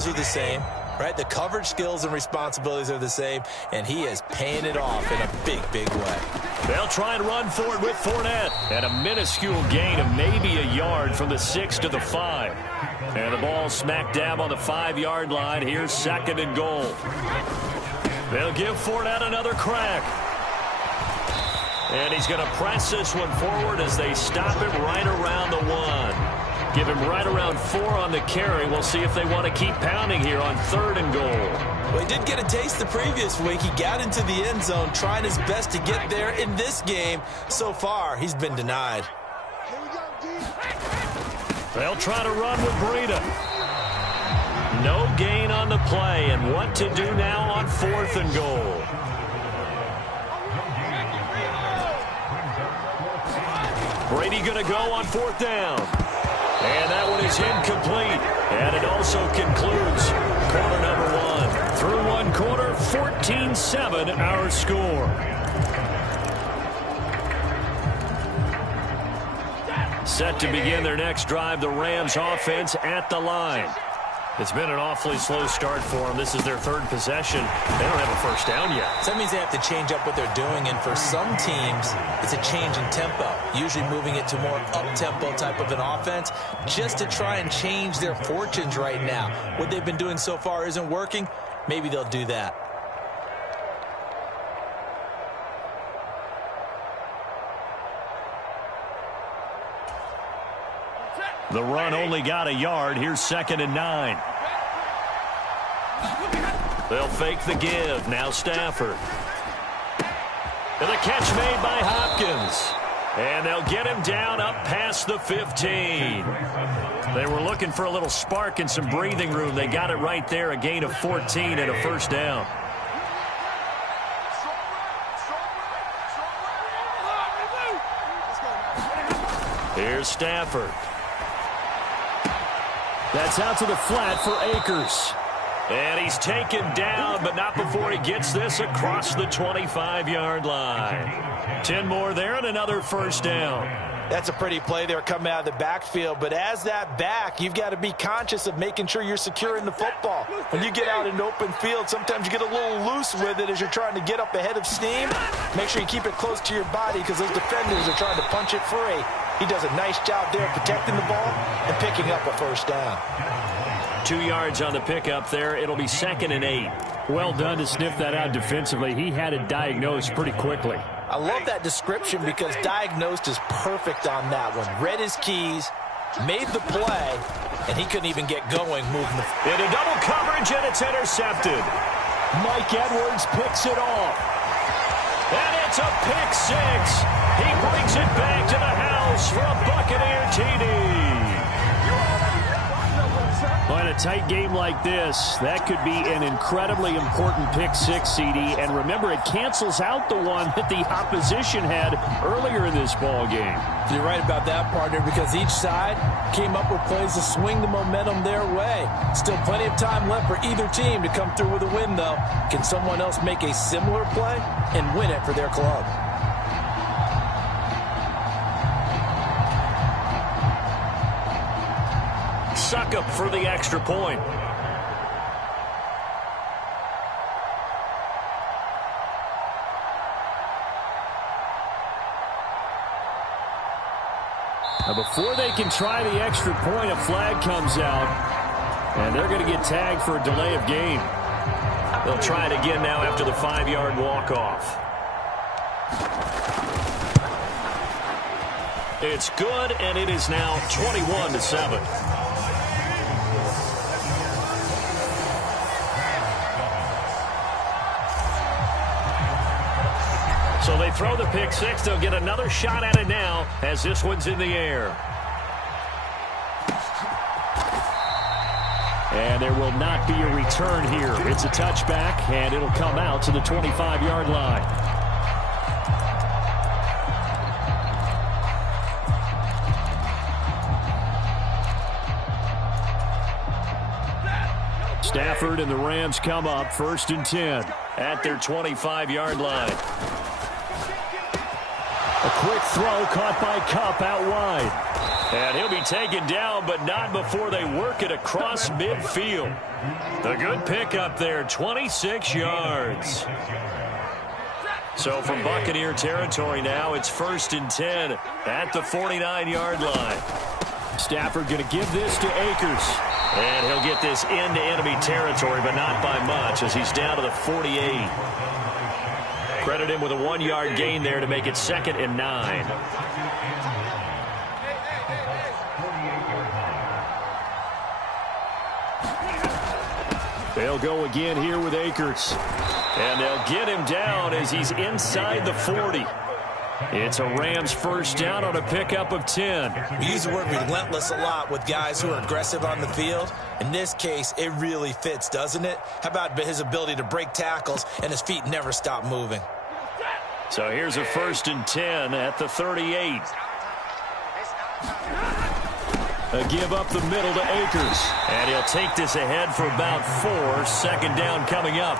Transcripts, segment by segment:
skills are the same, right? The coverage skills and responsibilities are the same, and he is paying it off in a big, big way. They'll try and run for it with Fournette. And a minuscule gain of maybe a yard from the 6 to the 5. And the ball smack dab on the 5-yard line. Here's 2nd and goal. They'll give Fournette another crack. And he's going to press this one forward as they stop him right around the 1. Give him right around 4 on the carry. We'll see if they want to keep pounding here on 3rd and goal. Well, he did get a taste the previous week. He got into the end zone, trying his best to get there in this game. So far, he's been denied. They'll try to run with Breida. No gain on the play, and what to do now on 4th and goal. Brady going to go on 4th down. And that one is incomplete. And it also concludes quarter number 1. Through one quarter, 14-7 our score. Set to begin their next drive, the Rams offense at the line. It's been an awfully slow start for them. This is their 3rd possession. They don't have a first down yet. So that means they have to change up what they're doing, and for some teams, it's a change in tempo, usually moving it to more up-tempo type of an offense just to try and change their fortunes right now. What they've been doing so far isn't working. Maybe they'll do that. The run only got a yard. Here's 2nd and 9. They'll fake the give. Now Stafford. And the catch made by Hopkins. And they'll get him down up past the 15. They were looking for a little spark and some breathing room. They got it right there. A gain of 14 and a first down. Here's Stafford. That's out to the flat for Akers. And he's taken down, but not before he gets this across the 25-yard line. 10 more there and another first down. That's a pretty play there coming out of the backfield, but as that back, you've got to be conscious of making sure you're securing the football. When you get out in open field, sometimes you get a little loose with it as you're trying to get up ahead of steam. Make sure you keep it close to your body because those defenders are trying to punch it free. He does a nice job there protecting the ball and picking up a first down. 2 yards on the pickup there. It'll be 2nd and 8. Well done to sniff that out defensively. He had it diagnosed pretty quickly. I love that description because diagnosed is perfect on that one. Read his keys, made the play, and he couldn't even get going moving the... Into double coverage, and it's intercepted. Mike Edwards picks it off. And it's a pick 6. He brings it back to the house for a Buccaneer TD. Well, in a tight game like this, that could be an incredibly important pick 6, CD. And remember, it cancels out the one that the opposition had earlier in this ball game. You're right about that, partner, because each side came up with plays to swing the momentum their way. Still plenty of time left for either team to come through with a win, though. Can someone else make a similar play and win it for their club? Suck up for the extra point. Now before they can try the extra point, a flag comes out, and they're going to get tagged for a delay of game. They'll try it again now after the 5-yard walk-off. It's good, and it is now 21-7. So they throw the pick 6. They'll get another shot at it now as this one's in the air. And there will not be a return here. It's a touchback, and it'll come out to the 25-yard line. Stafford and the Rams come up 1st and 10 at their 25-yard line. A quick throw caught by Kupp out wide. And he'll be taken down, but not before they work it across midfield. The good pickup there, 26 yards. So from Buccaneer territory now, it's 1st and 10 at the 49-yard line. Stafford going to give this to Akers. And he'll get this into enemy territory, but not by much as he's down to the 48. Credit him with a 1-yard gain there to make it 2nd and 9. They'll go again here with Akers. And they'll get him down as he's inside the 40. It's a Rams first down on a pickup of 10. We use the word relentless a lot with guys who are aggressive on the field. In this case, it really fits, doesn't it? How about his ability to break tackles and his feet never stop moving? So here's a 1st and 10 at the 38. A give up the middle to Akers. And he'll take this ahead for about 4. 2nd down coming up.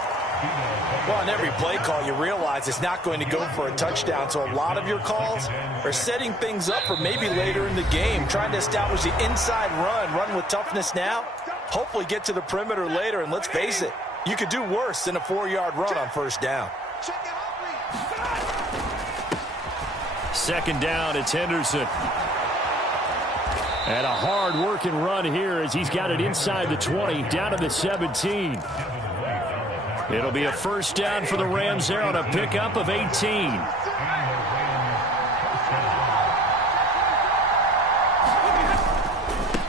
Well, on every play call, you realize it's not going to go for a touchdown. So a lot of your calls are setting things up for maybe later in the game, trying to establish the inside run with toughness now, hopefully get to the perimeter later. And let's face it, you could do worse than a 4-yard run on 1st down. 2nd down, it's Henderson. And a hard-working run here as he's got it inside the 20, down to the 17. It'll be a 1st down for the Rams there on a pickup of 18.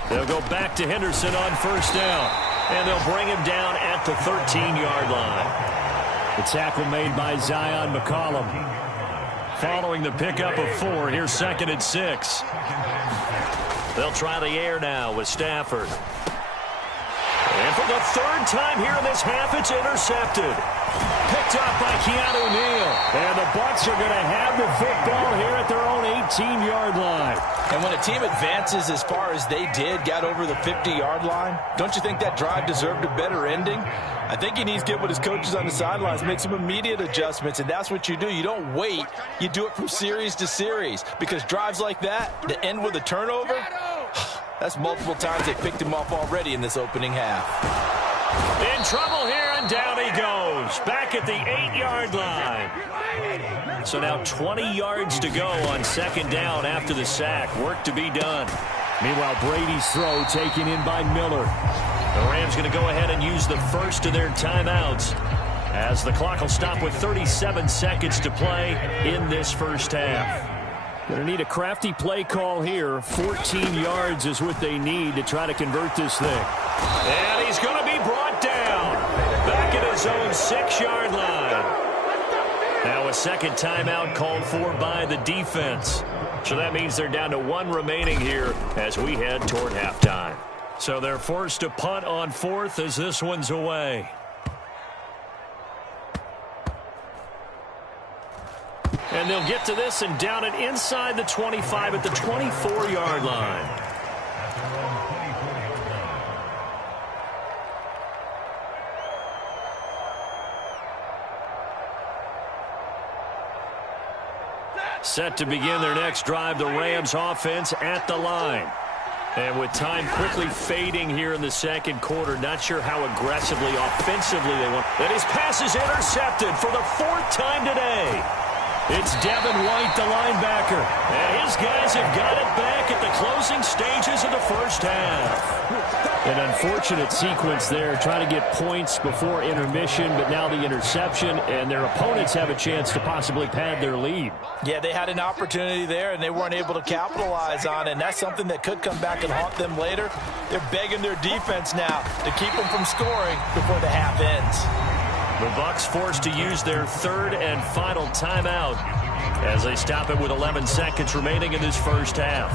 They'll go back to Henderson on 1st down. And they'll bring him down at the 13-yard line. The tackle made by Zion McCollum. Following the pickup of 4, here's 2nd and 6. They'll try the air now with Stafford. And for the 3rd time here in this half, it's intercepted. Picked up by Keanu Neal. And the Bucs are going to have the football here at their own 18-yard line. And when a team advances as far as they did, got over the 50-yard line, don't you think that drive deserved a better ending? I think he needs to get with his coaches on the sidelines, make some immediate adjustments, and that's what you do. You don't wait. You do it from series to series, because drives like that, to end with a turnover, that's multiple times they picked him off already in this opening half. In trouble here, and down he goes. Back at the 8-yard line. So now 20 yards to go on 2nd down after the sack. Work to be done. Meanwhile, Brady's throw taken in by Miller. The Rams going to go ahead and use the first of their timeouts as the clock will stop with 37 seconds to play in this 1st half. Going to need a crafty play call here. 14 yards is what they need to try to convert this thing. And he's going to be brought down back at his own 6-yard line. Now a 2nd timeout called for by the defense. So that means they're down to 1 remaining here as we head toward halftime. So they're forced to punt on 4th as this one's away. And they'll get to this and down it inside the 25 at the 24-yard line. Set to begin their next drive, the Rams offense at the line. And with time quickly fading here in the 2nd quarter, not sure how aggressively, offensively they want. And his pass is intercepted for the 4th time today. It's Devin White, the linebacker. And his guys have got it back at the closing stages of the 1st half. An unfortunate sequence there, trying to get points before intermission, but now the interception, and their opponents have a chance to possibly pad their lead. Yeah, they had an opportunity there, and they weren't able to capitalize on it, and that's something that could come back and haunt them later. They're begging their defense now to keep them from scoring before the half ends. The Bucs forced to use their 3rd and final timeout as they stop it with 11 seconds remaining in this 1st half.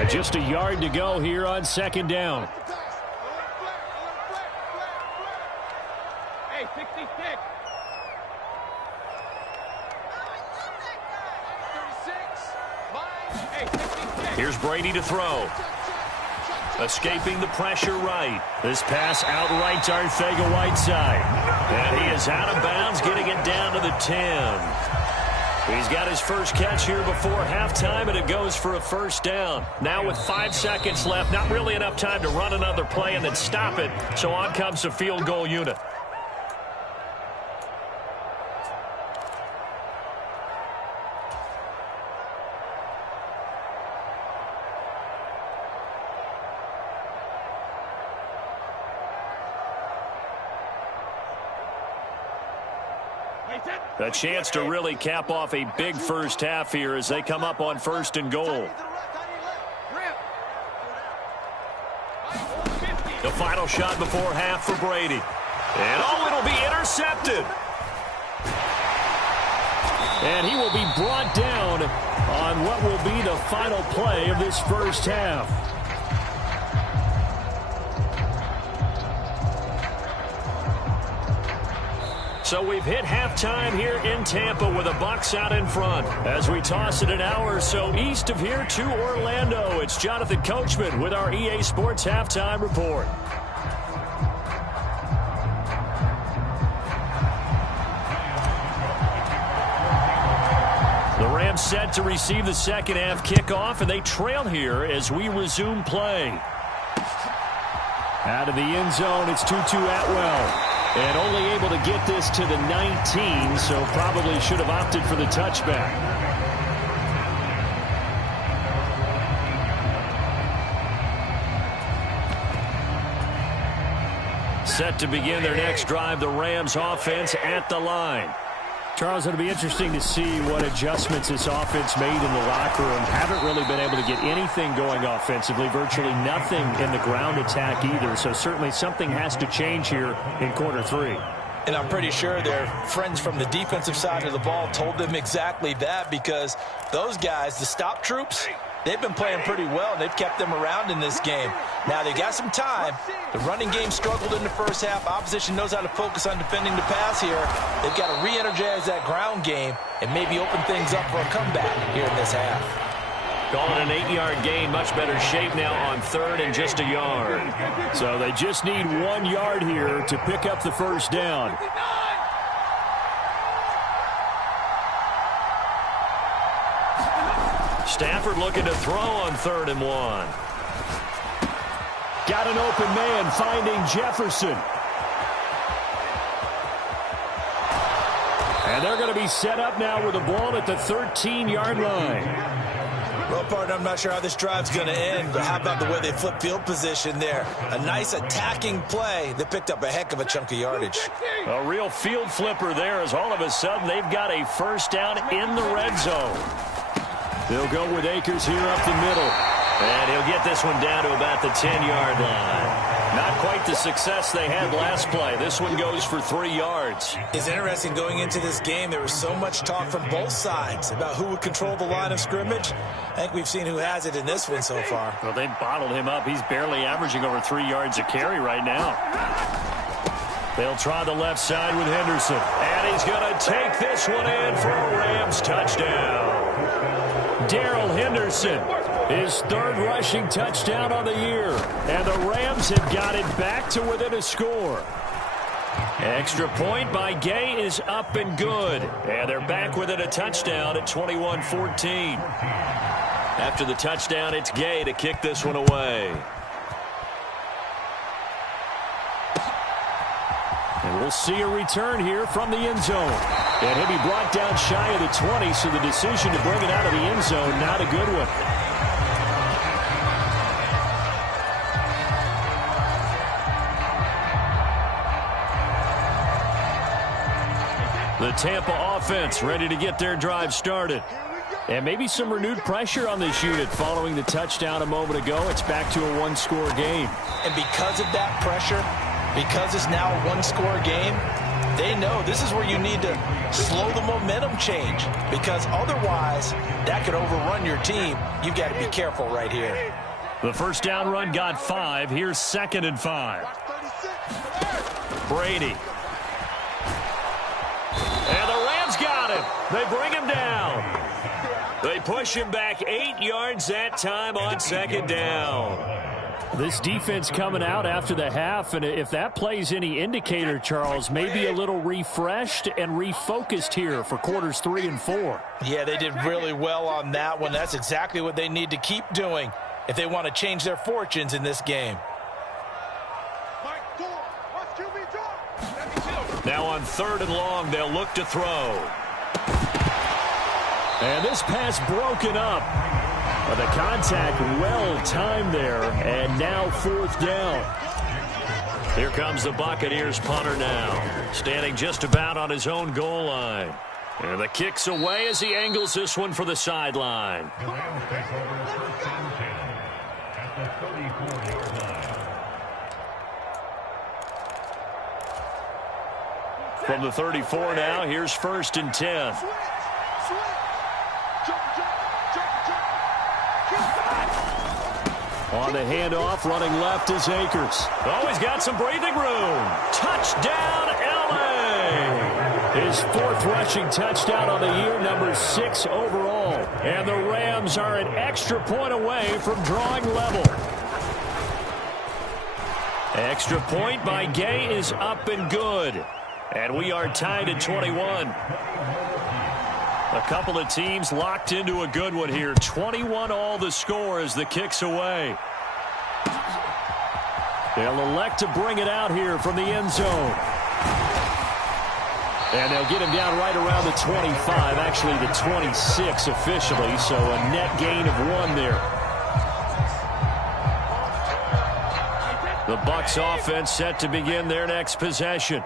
And just a yard to go here on 2nd down. Hey, 66. 36. Here's Brady to throw. Escaping the pressure right. This pass outright to Arcega-Whiteside. And he is out of bounds, getting it down to the 10. He's got his first catch here before halftime, and it goes for a first down. Now with 5 seconds left, not really enough time to run another play and then stop it, so on comes the field goal unit. A chance to really cap off a big first half here as they come up on 1st and goal. The final shot before half for Brady. And it'll be intercepted. And he will be brought down on what will be the final play of this first half. So we've hit halftime here in Tampa with the Bucs out in front. As we toss it an hour or so east of here to Orlando, it's Jonathan Coachman with our EA Sports Halftime Report. The Rams set to receive the second half kickoff, and they trail here as we resume play. Out of the end zone, it's Tutu Atwell. And only able to get this to the 19, so probably should have opted for the touchback. Set to begin their next drive, the Rams offense at the line. Charles, it'll be interesting to see what adjustments this offense made in the locker room. Haven't really been able to get anything going offensively, virtually nothing in the ground attack either. So certainly something has to change here in quarter 3. And I'm pretty sure their friends from the defensive side of the ball told them exactly that, because those guys, the stop troops, they've been playing pretty well, and they've kept them around in this game. Now, they got some time. The running game struggled in the first half. Opposition knows how to focus on defending the pass here. They've got to re-energize that ground game and maybe open things up for a comeback here in this half. Calling an 8-yard gain, much better shape now on 3rd and just a yard. So they just need 1 yard here to pick up the first down. Stafford looking to throw on 3rd and 1. Got an open man finding Jefferson. And they're going to be set up now with the ball at the 13-yard line. Well, partner, I'm not sure how this drive's going to end, but how about the way they flip field position there? A nice attacking play that picked up a heck of a chunk of yardage. A real field flipper there, as all of a sudden they've got a first down in the red zone. They'll go with Akers here up the middle. And he'll get this one down to about the 10-yard line. Not quite the success they had last play. This one goes for 3 yards. It's interesting going into this game. There was so much talk from both sides about who would control the line of scrimmage. I think we've seen who has it in this one so far. Well, they bottled him up. He's barely averaging over 3 yards a carry right now. They'll try the left side with Henderson. And he's going to take this one in for a Rams touchdown. Darrell Henderson, his 3rd rushing touchdown on the year. And the Rams have got it back to within a score. Extra point by Gay is up and good. And they're back within a touchdown at 21-14. After the touchdown, it's Gay to kick this one away. And we'll see a return here from the end zone. And he'll be brought down shy of the 20, so the decision to bring it out of the end zone, not a good one. The Tampa offense ready to get their drive started. And maybe some renewed pressure on this unit following the touchdown a moment ago. It's back to a 1-score game. And because of that pressure, because it's now a 1-score game, they know this is where you need to slow the momentum change, because otherwise that could overrun your team. You've got to be careful right here. The first down run got 5. Here's 2nd and 5. Brady. And the Rams got him. They bring him down. They push him back 8 yards that time on 2nd down. This defense coming out after the half, and if that plays any indicator, Charles, maybe a little refreshed and refocused here for quarters 3 and 4. Yeah, they did really well on that one. That's exactly what they need to keep doing if they want to change their fortunes in this game. Now on 3rd and long, they'll look to throw. And this pass broken up. The contact well-timed there, and now 4th down. Here comes the Buccaneers punter now, standing just about on his own goal line. And the kick's away as he angles this one for the sideline. From the 34 now, here's 1st and 10. On the handoff, running left is Akers. Oh, he's got some breathing room. Touchdown, L.A. His 4th rushing touchdown on the year, number 6 overall. And the Rams are an extra point away from drawing level. Extra point by Gay is up and good. And we are tied at 21. A couple of teams locked into a good one here. 21 all the score as the kick's away. They'll elect to bring it out here from the end zone. And they'll get him down right around the 25, actually the 26 officially, so a net gain of 1 there. The Bucs offense set to begin their next possession.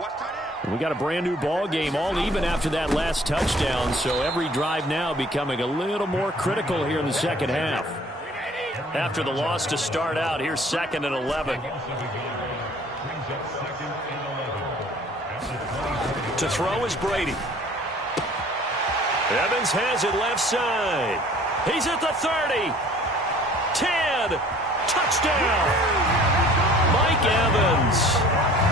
We got a brand new ball game, all even after that last touchdown, so every drive now becoming a little more critical here in the second half. After the loss to start out, here's 2nd and 11. To throw is Brady. Evans has it left side. He's at the 30. 10. Touchdown. Mike Evans.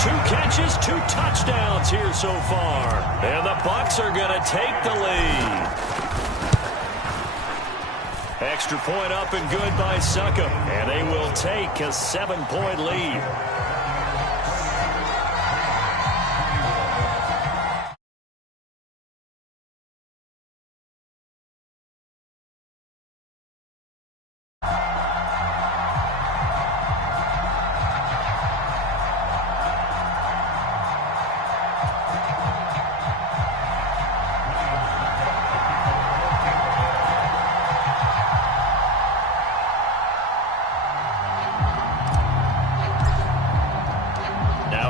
2 catches, 2 touchdowns here so far. And the Bucs are going to take the lead. Extra point up and good by Succop. And they will take a 7-point lead.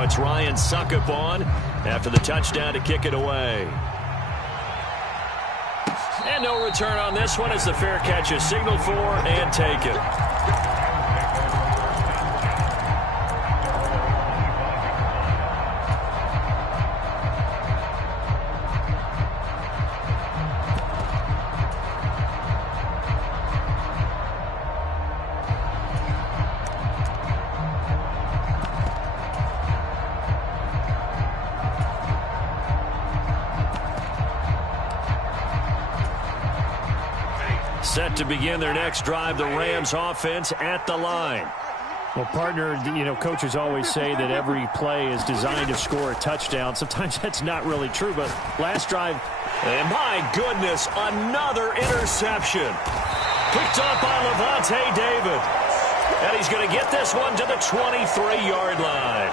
It's Ryan Succop on after the touchdown to kick it away. And no return on this one as the fair catch is signaled for and taken. Set to begin their next drive, the Rams offense at the line. Well, partner, coaches always say that every play is designed to score a touchdown. Sometimes that's not really true, but last drive. And my goodness, another interception. Picked up by Levante David. And he's going to get this one to the 23-yard line.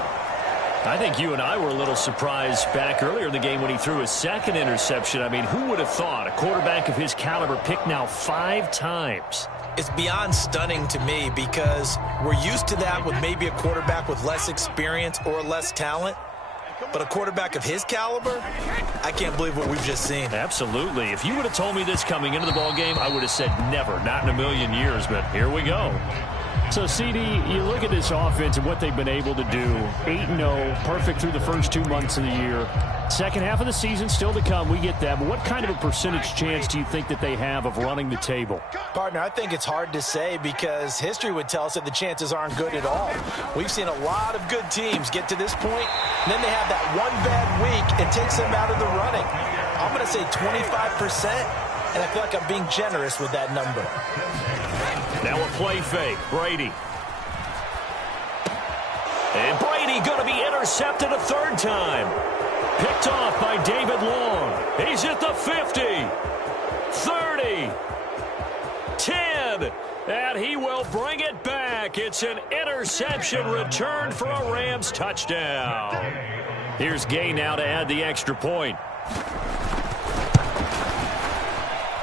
I think you and I were a little surprised back earlier in the game when he threw his 2nd interception. I mean, who would have thought a quarterback of his caliber picked now 5 times? It's beyond stunning to me because we're used to that with maybe a quarterback with less experience or less talent. But a quarterback of his caliber, I can't believe what we've just seen. Absolutely. If you would have told me this coming into the ballgame, I would have said never, not in a million years. But here we go. So, CD, you look at this offense and what they've been able to do. 8-0, perfect through the first 2 months of the year. Second half of the season still to come. We get that. But what kind of a percentage chance do you think that they have of running the table? Partner, I think it's hard to say because history would tell us that the chances aren't good at all. We've seen a lot of good teams get to this point, and then they have that one bad week and takes them out of the running. I'm going to say 25%, and I feel like I'm being generous with that number. Now a play fake. Brady. And Brady going to be intercepted a third time. Picked off by David Long. He's at the 50, 30, 10, and he will bring it back. It's an interception return for a Rams touchdown. Here's Gay now to add the extra point.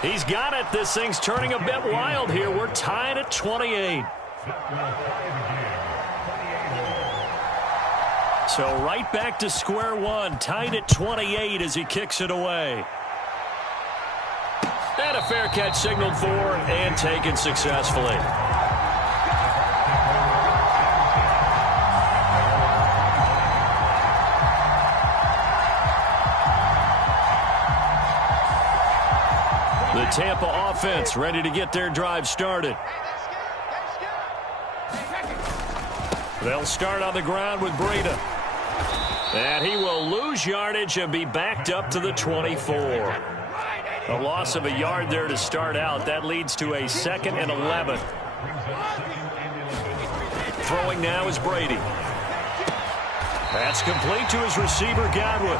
He's got it. This thing's turning a bit wild here. We're tied at 28. So right back to square one, tied at 28 as he kicks it away. And a fair catch signaled for and taken successfully. The Tampa offense ready to get their drive started. They'll start on the ground with Breida. And he will lose yardage and be backed up to the 24. A loss of a yard there to start out. That leads to a 2nd and 11. Throwing now is Brady. That's complete to his receiver, Godwin.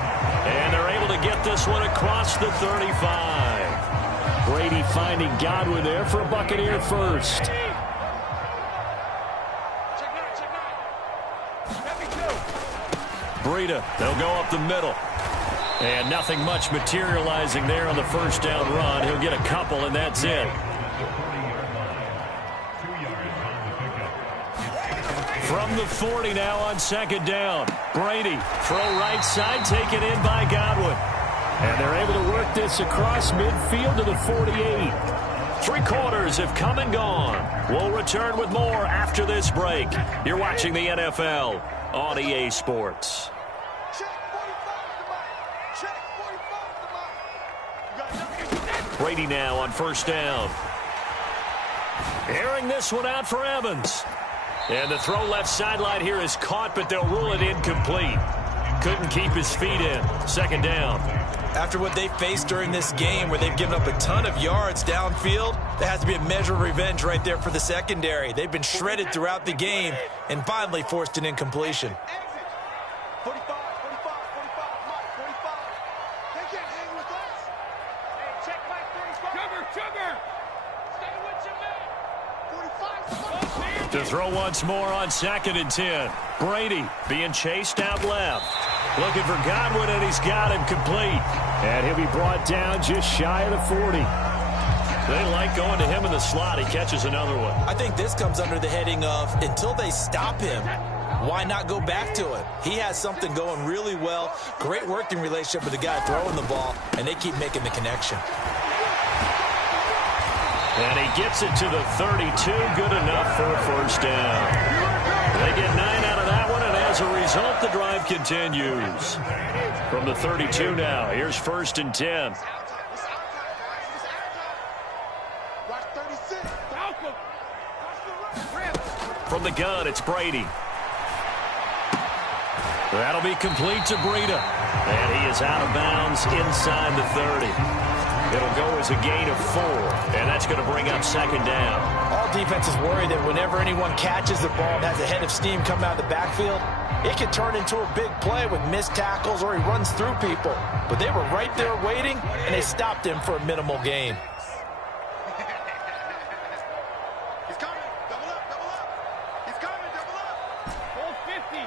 And they're able to get this one across the 35. Brady finding Godwin there for a Buccaneer first. Breida, they'll go up the middle. And nothing much materializing there on the first down run. He'll get a couple, and that's it. From the 40 now on 2nd down. Brady, throw right side, taken in by Godwin. And they're able to work this across midfield to the 48. 3 quarters have come and gone. We'll return with more after this break. You're watching the NFL on EA Sports. Brady now on 1st down. Airing this one out for Evans. And the throw left sideline here is caught, but they'll rule it incomplete. Couldn't keep his feet in. 2nd down. After what they faced during this game where they've given up a ton of yards downfield, there has to be a measure of revenge right there for the secondary. They've been shredded throughout the game and finally forced an incompletion. 45, 45, 45, 45. They can't hang with us. Hey, check back 45. Sugar. Stay with your man. 45. To throw once more on 2nd and 10. Brady being chased out left. Looking for Godwin, and he's got him complete. And he'll be brought down just shy of the 40. They like going to him in the slot. He catches another one. I think this comes under the heading of until they stop him, why not go back to it? He has something going really well. Great working relationship with the guy throwing the ball, and they keep making the connection. And he gets it to the 32. Good enough for a 1st down. They get 9 out of that one, and as a result, the drive continues. From the 32 now, here's 1st and 10. From the gun, it's Brady. That'll be complete to Breida. And he is out of bounds inside the 30. It'll go as a gain of 4, and that's going to bring up 2nd down. All defenses worry that whenever anyone catches the ball and has a head of steam coming out of the backfield, it can turn into a big play with missed tackles or he runs through people. But they were right there waiting, and they stopped him for a minimal gain. He's coming. Double up, double up. He's coming, double up. Hold 50.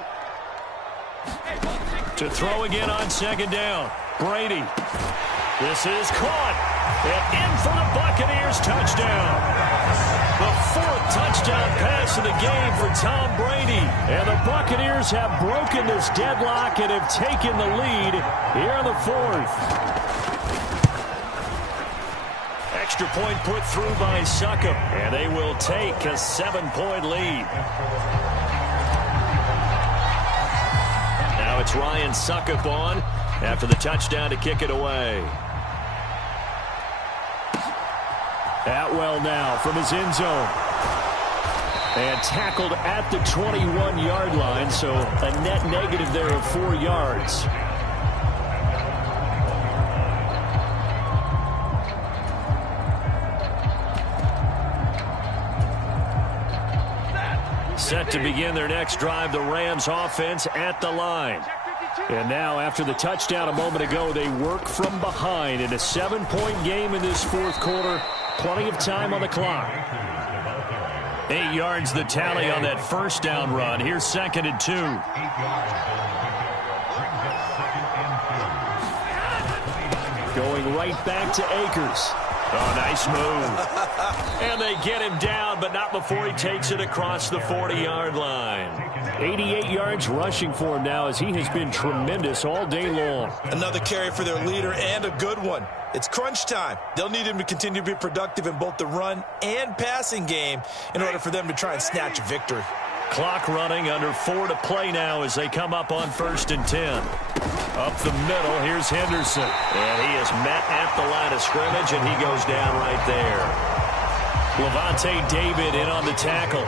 Hey, hold 60. To throw again on 2nd down. Brady. This is caught. And in for the Buccaneers touchdown. The 4th touchdown pass of the game for Tom Brady. And the Buccaneers have broken this deadlock and have taken the lead here in the 4th. Extra point put through by Succop. And they will take a 7-point lead. Now it's Ryan Succop on after the touchdown to kick it away. Atwell now from his end zone. And tackled at the 21-yard line, so a net negative there of 4 yards. Set to begin their next drive, the Rams offense at the line. And now, after the touchdown a moment ago, they work from behind in a 7-point game in this fourth quarter. Plenty of time on the clock. 8 yards the tally on that first down run. Here's 2nd and 2. Going right back to Akers. Oh, nice move. And they get him down, but not before he takes it across the 40-yard line. 88 yards rushing for him now as he has been tremendous all day long. Another carry for their leader and a good one. It's crunch time. They'll need him to continue to be productive in both the run and passing game in order for them to try and snatch a victory. Clock running, under 4 to play now as they come up on 1st and 10. Up the middle, here's Henderson. And he is met at the line of scrimmage, and he goes down right there. Levante David in on the tackle.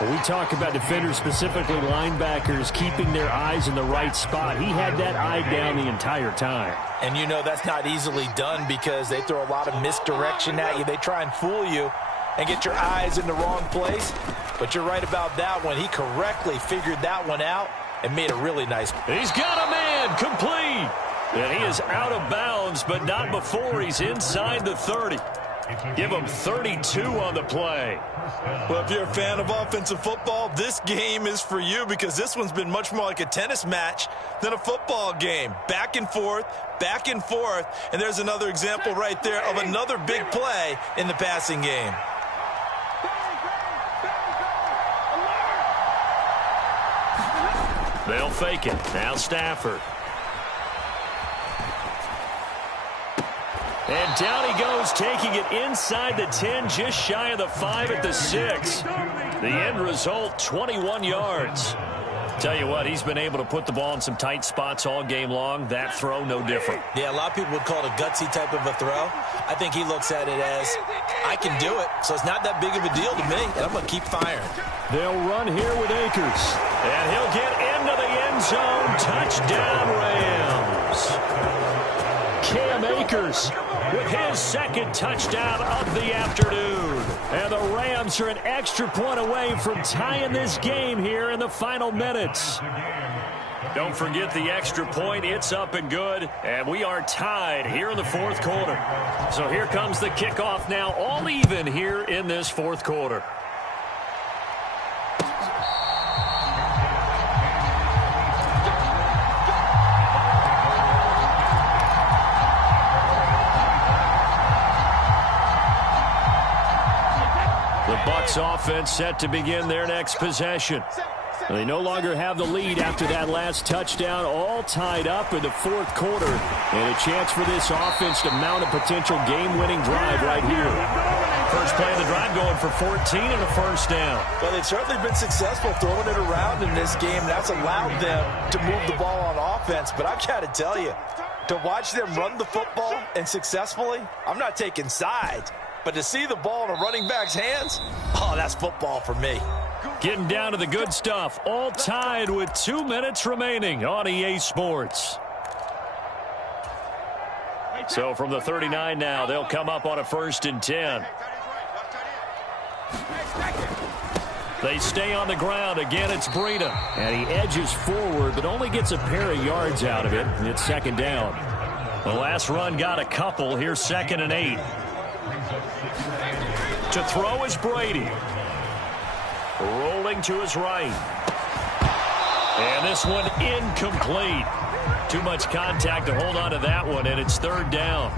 When we talk about defenders, specifically linebackers, keeping their eyes in the right spot, he had that eye down the entire time. And you know that's not easily done because they throw a lot of misdirection at you. They try and fool you and get your eyes in the wrong place. But you're right about that one. He correctly figured that one out and made a really nice. He's got a man, complete. And he is out of bounds, but not before he's inside the 30. Give him 32 on the play. Well, if you're a fan of offensive football, this game is for you because this one's been much more like a tennis match than a football game. Back and forth, and there's another example right there of another big play in the passing game. They'll fake it. Now Stafford. And down he goes, taking it inside the 10, just shy of the 5 at the 6. The end result, 21 yards. Tell you what, he's been able to put the ball in some tight spots all game long. That throw, no different. Yeah, a lot of people would call it a gutsy type of a throw. I think he looks at it as, I can do it, so it's not that big of a deal to me, and I'm going to keep firing. They'll run here with Akers. And he'll get into the end zone. Touchdown, Rams. Cam Akers with his 2nd touchdown of the afternoon. And the Rams are an extra point away from tying this game here in the final minutes. Don't forget the extra point. It's up and good. And we are tied here in the fourth quarter. So here comes the kickoff now, all even here in this fourth quarter. Bucs offense set to begin their next possession. They no longer have the lead after that last touchdown, all tied up in the fourth quarter. And a chance for this offense to mount a potential game-winning drive right here. First play of the drive going for 14 and a first down. Well, they've certainly been successful throwing it around in this game. That's allowed them to move the ball on offense. But I've got to tell you, to watch them run the football and successfully, I'm not taking sides. But to see the ball in a running back's hands, oh, that's football for me. Getting down to the good stuff, all tied with 2 minutes remaining on EA Sports. So from the 39 now, they'll come up on a 1st and 10. They stay on the ground. Again, it's Breida. And he edges forward, but only gets a pair of yards out of it. And it's 2nd down. The last run got a couple. Here's 2nd and 8. To throw is Brady. Rolling to his right. And this one incomplete. Too much contact to hold on to that one, and it's 3rd down.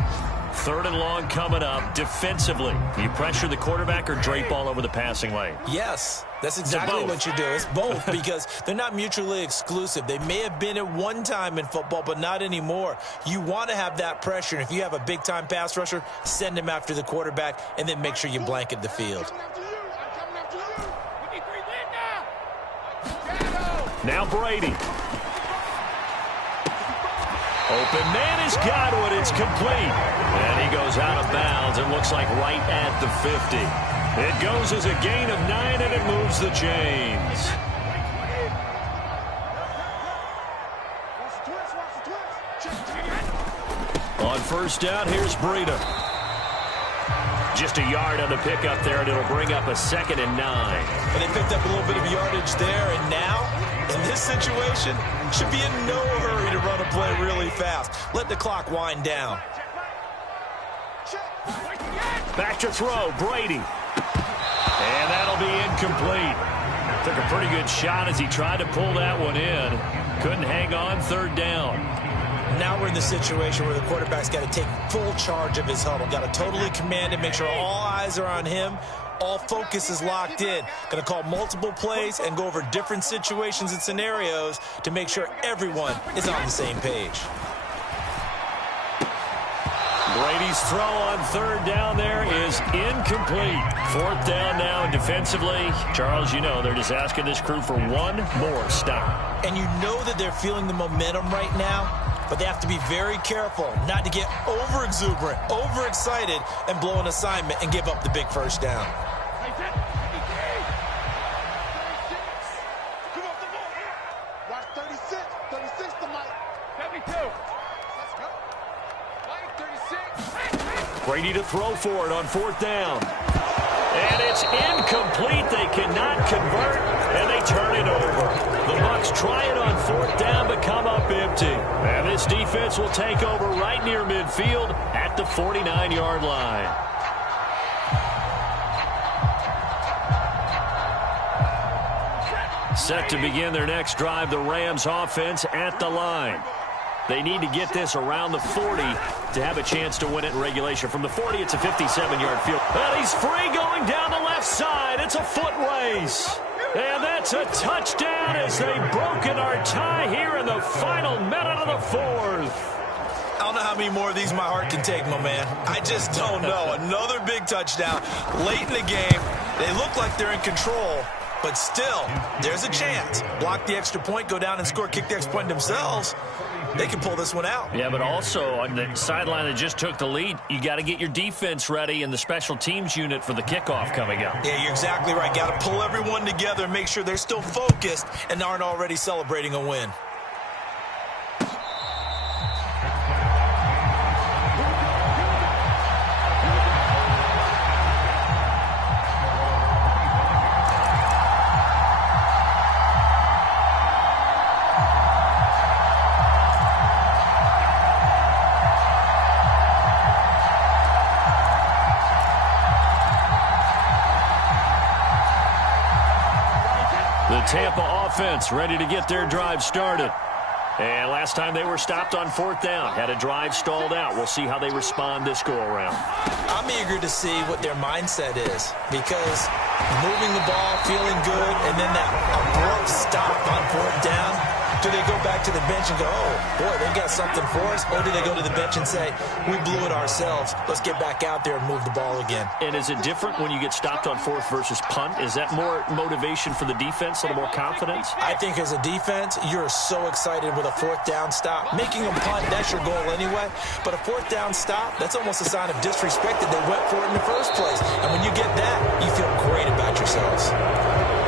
3rd and long coming up. Defensively, you pressure the quarterback or drape all over the passing lane? Yes, that's exactly what you do. It's both because they're not mutually exclusive. They may have been at one time in football, but not anymore. You want to have that pressure, and if you have a big-time pass rusher, send him after the quarterback, and then make sure you blanket the field. Now Brady. Open man is Godwin. It's complete. And he goes out of bounds. It looks like right at the 50. It goes as a gain of 9, and it moves the chains. On 1st down, here's Breida. Just a yard on the pickup there, and it'll bring up a 2nd and 9. And they picked up a little bit of yardage there, and now, in this situation, should be in no hurry to run a play really fast. Let the clock wind down. Back to throw, Brady. And that'll be incomplete. Took a pretty good shot as he tried to pull that one in. Couldn't hang on, 3rd down. Now we're in the situation where the quarterback's got to take full charge of his huddle. Got to totally command it, make sure all eyes are on him. All focus is locked in. Going to call multiple plays and go over different situations and scenarios to make sure everyone is on the same page. Brady's throw on 3rd down there is incomplete. 4th down now, and defensively, Charles, you know, they're just asking this crew for one more stop. And you know that they're feeling the momentum right now, but they have to be very careful not to get over-exuberant, over-excited, and blow an assignment and give up the big 1st down. Watch 36. 36 to Mike. 72. Let's go. Mike, 36. Brady to throw for it on 4th down. And it's incomplete. They cannot convert, and they turn it over. The Bucs try it on 4th down, but come up empty. And this defense will take over right near midfield at the 49-yard line. Set to begin their next drive, the Rams offense at the line. They need to get this around the 40 to have a chance to win it in regulation. From the 40, it's a 57-yard field. And he's free going down the left side. It's a foot race. And that's a touchdown as they've broken our tie here in the final minute of the 4th. I don't know how many more of these my heart can take, my man. I just don't know. Another big touchdown late in the game. They look like they're in control, but still, there's a chance. Block the extra point, go down and score, kick the extra point themselves. They can pull this one out. Yeah, but also on the sideline that just took the lead, you got to get your defense ready and the special teams unit for the kickoff coming up. Yeah, you're exactly right. Got to pull everyone together and make sure they're still focused and aren't already celebrating a win. Tampa offense ready to get their drive started. And last time they were stopped on 4th down, had a drive stalled out. We'll see how they respond this go-around. I'm eager to see what their mindset is, because moving the ball, feeling good, and then that abrupt stop on 4th down, do they go back to the bench and go, oh, boy, they got something for us? Or do they go to the bench and say, we blew it ourselves. Let's get back out there and move the ball again. And is it different when you get stopped on 4th versus punt? Is that more motivation for the defense, a little more confidence? I think as a defense, you're so excited with a 4th down stop. Making them punt, that's your goal anyway. But a 4th down stop, that's almost a sign of disrespect that they went for it in the first place. And when you get that, you feel great about yourselves.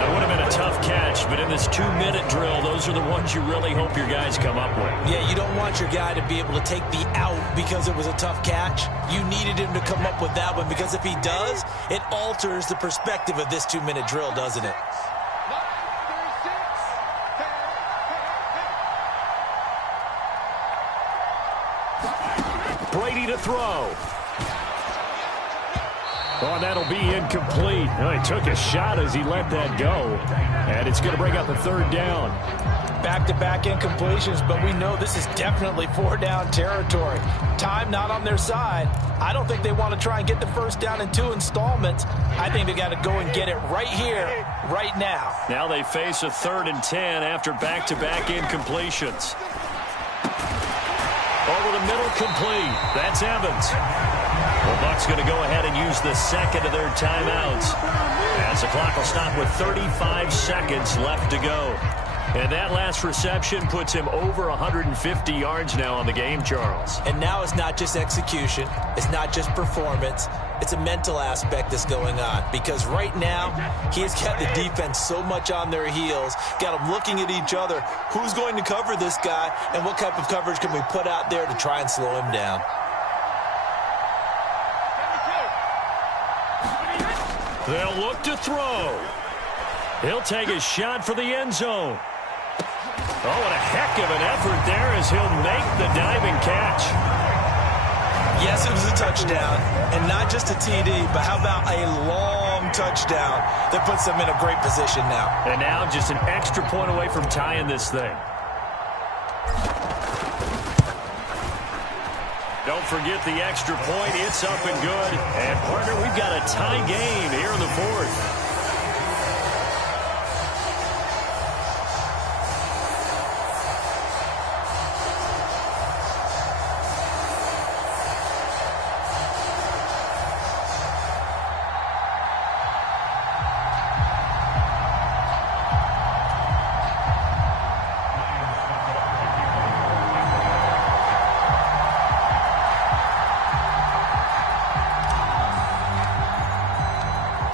That would have been a tough catch, but in this 2-minute drill, those are the ones you really hope your guys come up with. Yeah, you don't want your guy to be able to take the out because it was a tough catch. You needed him to come up with that one, because if he does, it alters the perspective of this 2-minute drill, doesn't it? Brady to throw. Oh, that'll be incomplete. Well, he took a shot as he let that go. And it's going to bring up a 3rd down. Back-to-back incompletions, but we know this is definitely 4-down territory. Time not on their side. I don't think they want to try and get the 1st down in 2 installments. I think they got to go and get it right here, right now. Now they face a 3rd and 10 after back-to-back incompletions. Over the middle, complete. That's Evans. The Bucs going to go ahead and use the 2nd of their timeouts, as the clock will stop with 35 seconds left to go. And that last reception puts him over 150 yards now on the game, Charles. And now it's not just execution. It's not just performance. It's a mental aspect that's going on, because right now he's got the defense so much on their heels, got them looking at each other. Who's going to cover this guy, and what type of coverage can we put out there to try and slow him down? They'll look to throw. He'll take a shot for the end zone. Oh, and a heck of an effort there as he'll make the diving catch. Yes, it was a touchdown, and not just a TD, but how about a long touchdown that puts them in a great position now. And now just an extra point away from tying this thing. Don't forget the extra point. It's up and good. And, partner, we've got a tie game here in the fourth.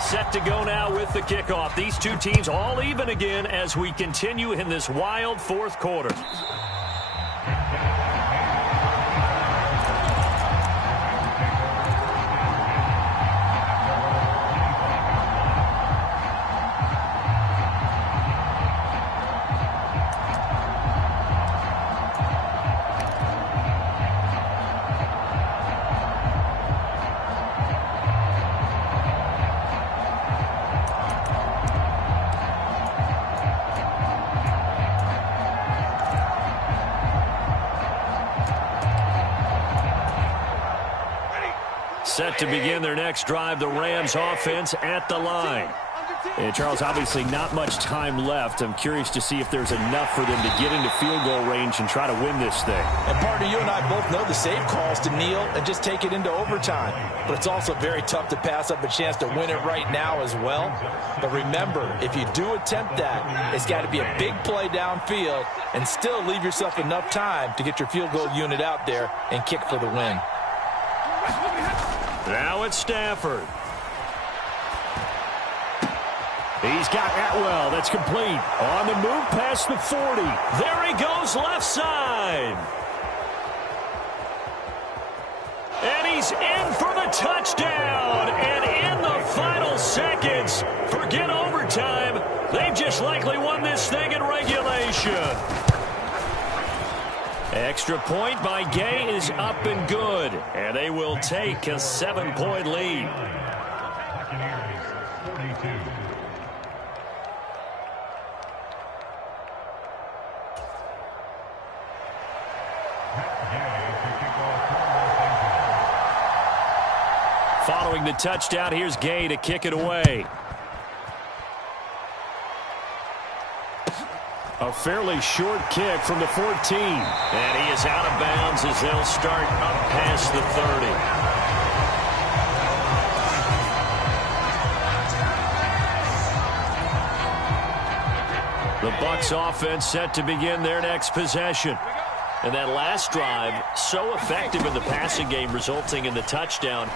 Set to go now with the kickoff. These two teams all even again as we continue in this wild fourth quarter. Set to begin their next drive, the Rams offense at the line. And Charles, obviously not much time left. I'm curious to see if there's enough for them to get into field goal range and try to win this thing. And partner, you and I both know the safe calls to kneel and just take it into overtime. But it's also very tough to pass up a chance to win it right now as well. But remember, if you do attempt that, it's got to be a big play downfield and still leave yourself enough time to get your field goal unit out there and kick for the win. Now it's Stafford. He's got Atwell. That's complete. On the move past the 40. There he goes left side. And he's in for the touchdown. And in the final seconds, forget overtime. They've just likely won this thing in regulation. Extra point by Gay is up and good. And they will take a 7-point lead. Following the touchdown, here's Gay to kick it away. A fairly short kick from the 14. And he is out of bounds as they'll start up past the 30. The Bucs offense set to begin their next possession. And that last drive, so effective in the passing game, resulting in the touchdown.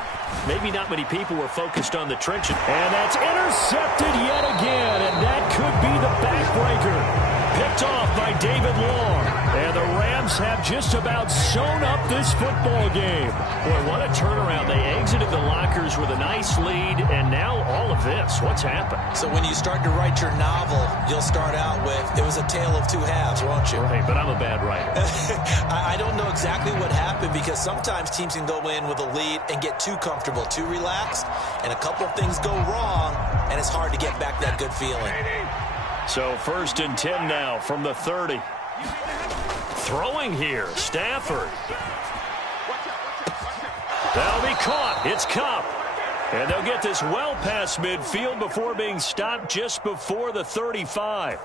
Maybe not many people were focused on the trenches. And that's intercepted yet again, and that could be the backbreaker. Picked off by David Long. And the Rams have just about sewn up this football game. Boy, what a turnaround. They exited the lockers with a nice lead, and now all of this. What's happened? So when you start to write your novel, you'll start out with, it was a tale of two halves, won't you? Right, but I'm a bad writer. I don't know exactly what happened because sometimes teams can go in with a lead and get too comfortable, too relaxed, and a couple of things go wrong, and it's hard to get back that good feeling. So 1st and 10 now from the 30. Throwing here, Stafford. That'll be caught. It's Kupp. And they'll get this well past midfield before being stopped just before the 35.